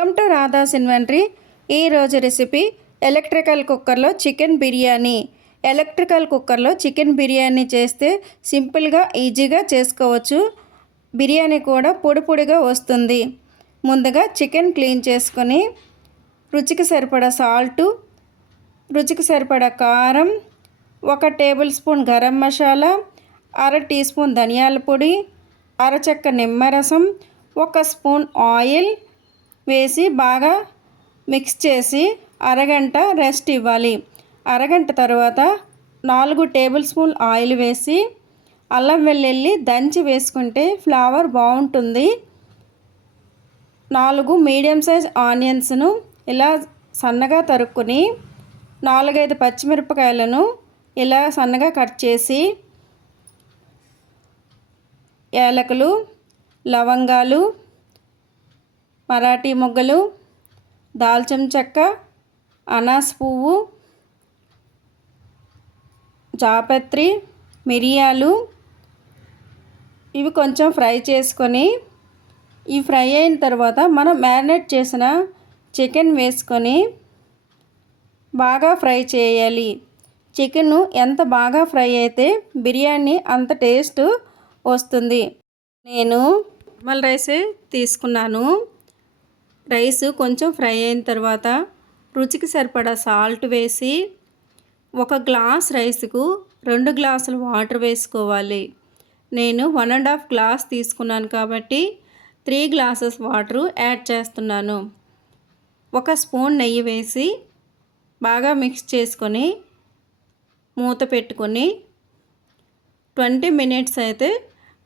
Welcome to Radha's inventory ఈరోజు recipe electrical కుక్కర్లో chicken biryani. Electrical కుక్కర్లో చికెన్ బిర్యానీ చేస్తే సింపుల్గా ఈజీగా చేసుకోవచ్చు. బిర్యానీ కూడా పొడి పొడిగా వస్తుంది. ముందుగా చికెన్ క్లీన్ చేసుకొని రుచికి సరిపడా సాల్టు రుచికి సరిపడా కారం ఒక టేబుల్ స్పూన్ గరం మసాలా అర టీ స్పూన్ ధనియాల పొడి అరచక్క నిమ్మరసం ఒక స్పూన్ ఆయిల్ వేసి బాగా మిక్స్ చేసి అరగంట రెస్ట్ ఇవ్వాలి. అరగంట తర్వాత నాలుగు టేబుల్ స్పూన్ ఆయిల్ వేసి అల్లం వెల్లుల్లి దంచి వేసుకుంటే ఫ్లేవర్ బాగుంటుంది. నాలుగు మీడియం సైజ్ ఆనియన్స్ను ఇలా సన్నగా తరుక్కుని నాలుగైదు పచ్చిమిరపకాయలను ఇలా సన్నగా కట్ చేసి యాలకులు లవంగాలు మరాఠీ మొగ్గలు దాల్చిన చెక్క అనాస్ పువ్వు జాపత్రి మిరియాలు. ఇవి కొంచెం ఫ్రై చేసుకొని ఈ ఫ్రై అయిన తర్వాత మనం మ్యారినేట్ చేసిన చికెన్ వేసుకొని బాగా ఫ్రై చేయాలి. చికెన్ ఎంత బాగా ఫ్రై అయితే బిర్యానీ అంత టేస్ట్ వస్తుంది. నేను నార్మల్ రైసే తీసుకున్నాను. రైస్ కొంచెం ఫ్రై అయిన తర్వాత రుచికి సరిపడా సాల్ట్ వేసి ఒక గ్లాస్ రైస్కు రెండు గ్లాసులు వాటర్ వేసుకోవాలి. నేను వన్ అండ్ హాఫ్ గ్లాస్ తీసుకున్నాను కాబట్టి త్రీ గ్లాసెస్ వాటర్ యాడ్ చేస్తున్నాను. ఒక స్పూన్ నెయ్యి వేసి బాగా మిక్స్ చేసుకొని మూత పెట్టుకొని ట్వంటీ మినిట్స్ అయితే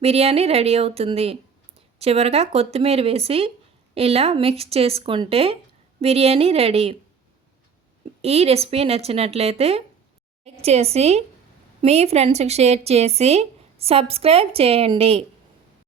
బిర్యానీ రెడీ అవుతుంది. చివరిగా కొత్తిమీర వేసి ఇలా మిక్స్ చేసుకుంటే బిర్యానీ రెడీ ఈ రెసిపీ నచ్చినట్లయితే లైక్ చేసి మీ ఫ్రెండ్స్కి షేర్ చేసి సబ్స్క్రైబ్ చేయండి.